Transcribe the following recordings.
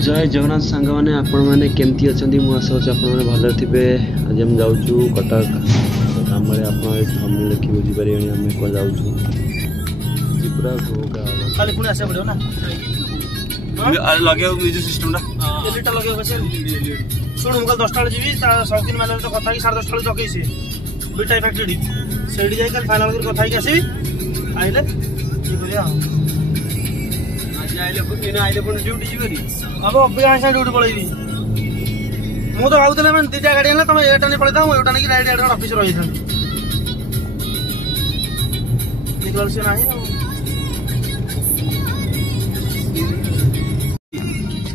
जय जगन्नाथ सांग मैंने आपण मैंने केमती अच्छा मुझे आशा अच्छे आपने भले थे। आज आम जाऊँ कटक काम आप देखी बुझीपारे आम क्या जाऊँ पूरा खाली पुणी आसे पड़ो ना लगे म्यूजिक सिस्टम एलईडी लगे शुण मुझे 10टा जी सौकिन मैंने तो कथा 10:30 जगे सी दुईटा फैक्ट्री से जाए फाइनाल कर कथा आसबि आइले ड्यूटी जी हम अभी ड्यूटी पलैबी मुझे भावुली मैंने दीटा गाड़ी है तुम एटा नहीं पलता एटा नहीं डायरेक्ट ऑफिस रही था देखल से ना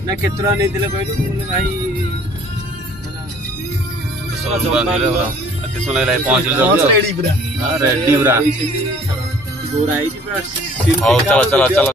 ना केतरा नहीं दिले कहलु भाई रेडी पूरा चलो चलो चलो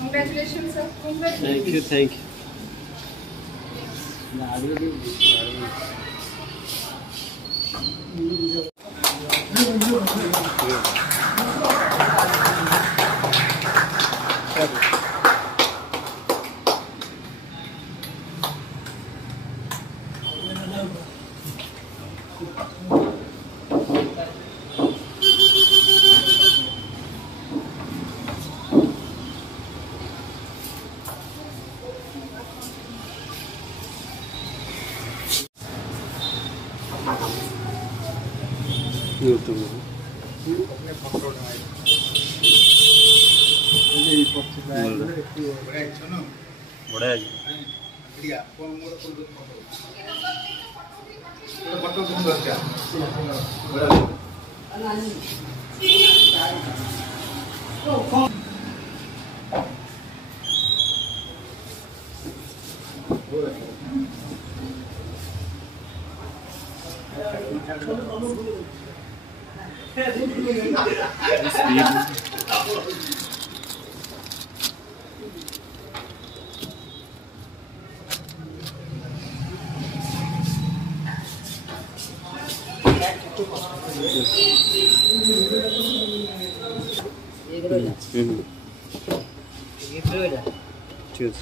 Congratulations, sir. Thank you, thank you. Cheers.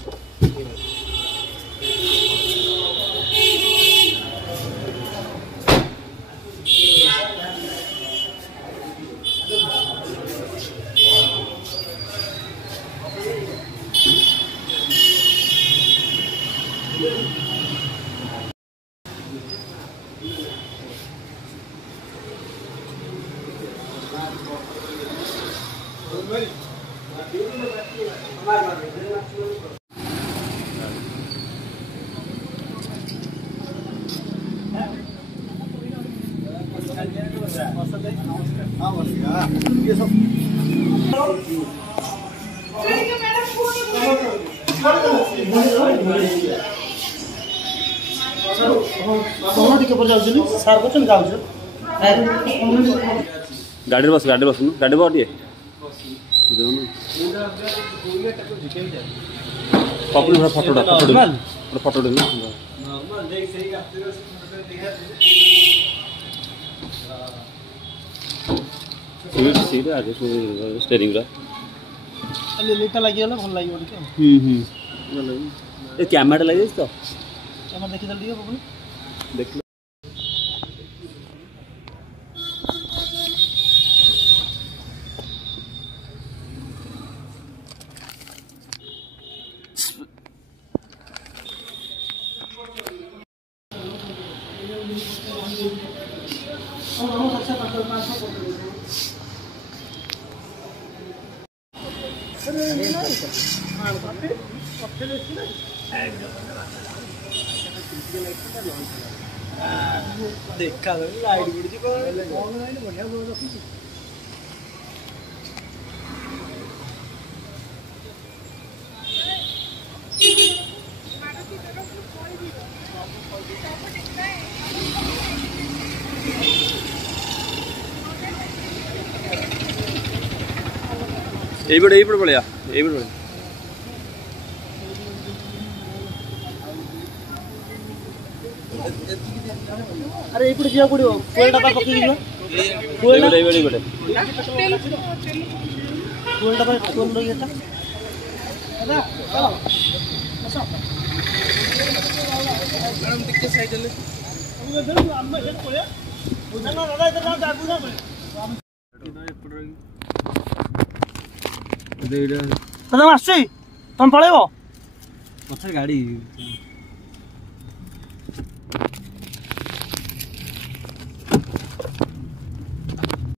गाड़ी बस गाड़ी बस पकड़ फोटो सीट आगे स्टीयरिंग लगी भल लगे कैमेरा लगे तो देखी देख देखा लाइट पड़ी बढ़िया रखी ଏଇପଟେ ପଳେଇବା ଏଇପଟେ ପଳେଇବା। अरे एपटे जिया पड़ो फुएल डब्बा पकई दियो फुएल एइपटे फुएल डब्बा फुएल लो येटा दादा चलो बसो मैडम टिके साइड ले हम हेड पळे ना दादा इधर ना जागू ना दादा आछी तुम पळेबो पछर गाड़ी